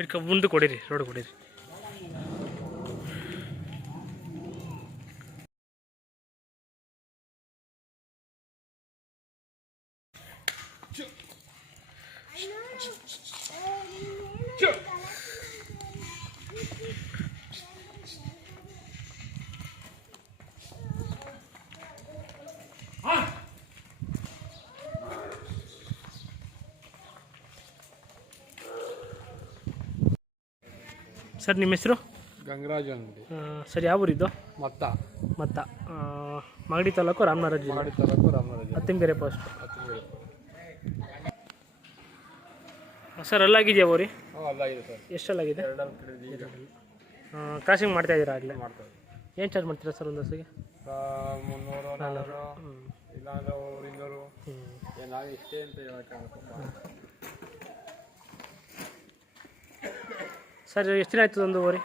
ಅದಕ್ಕೆ ಮುಂದೆ ಕೊಡಿರಿ, ರೋಡ್ ಕೊಡಿರಿ. ಸರ್ ನಿಮ್ಮ ಹೆಸರು? ಗಂಗರಾಜ್ ಅಂಗಡಿ. ಸರ್ ಯಾವ ಊರಿದ್ದು? ಮತ್ತ ಮಾಗಡಿ ತಾಲೂಕು, ರಾಮನಗರ ಜಿಲ್ಲೆ. ಮಾಗಡಿ ತಾಲೂಕು, ರಾಮನಗರ ಜಿಲ್ಲೆ, ಅತ್ತಿಂಬೇರೆ ಪೋಸ್ಟ್. ಸರ್ ಅಲ್ಲಾಗಿದೆಯಾ ಓರಿ? ಅಲ್ಲಾಗಿದೆ ಸರ್. ಎಷ್ಟಲ್ಲಾಗಿದೆ? 2 ಕ್ರಾಸಿಂಗ್ ಮಾಡ್ತಾ ಇದ್ದೀರಾ ಆಗಲೇ? ಮಾಡ್ತಾರೆ. ಏನು ಚಾರ್ಜ್ ಮಾಡ್ತೀರಾ ಸರ್ ಒಂದು ಹಸುಗೆ? 300 400 ಇಲ್ಲಾಂದ್ರೆ 200. ನಾವು ಇಷ್ಟೇ ಅಂತ ಹೇಳೋಕ್ಕಾಗಲ್ಲ ಸರ್. ಎಷ್ಟು ದಿನ ಆಯ್ತು ಒಂದು ಓರಿ?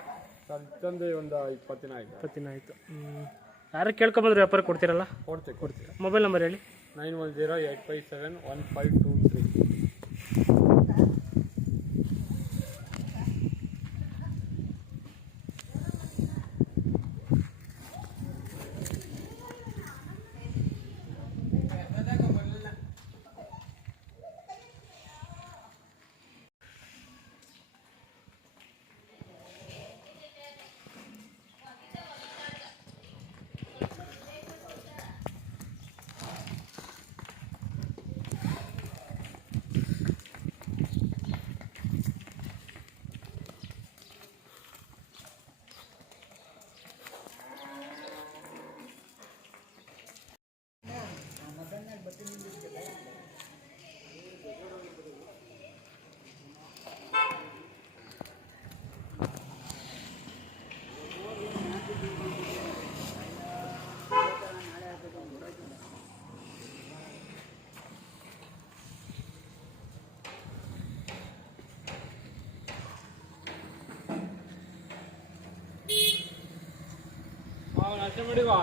ಸರ್ ತಂದೆ ಒಂದು 20 ದಿನ ಆಯಿತು. 20 ದಿನ ಆಯಿತು. ಯಾರು ಕೇಳ್ಕೊಂಬಂದ್ರೆ ವ್ಯಾಪಾರ ಕೊಡ್ತೀರಲ್ಲ? ಕೊಡ್ತೀವಿ. ಮೊಬೈಲ್ ನಂಬರ್ ಹೇಳಿ. 9108571523. ನಾಶ ಮಾಡಿವಾ.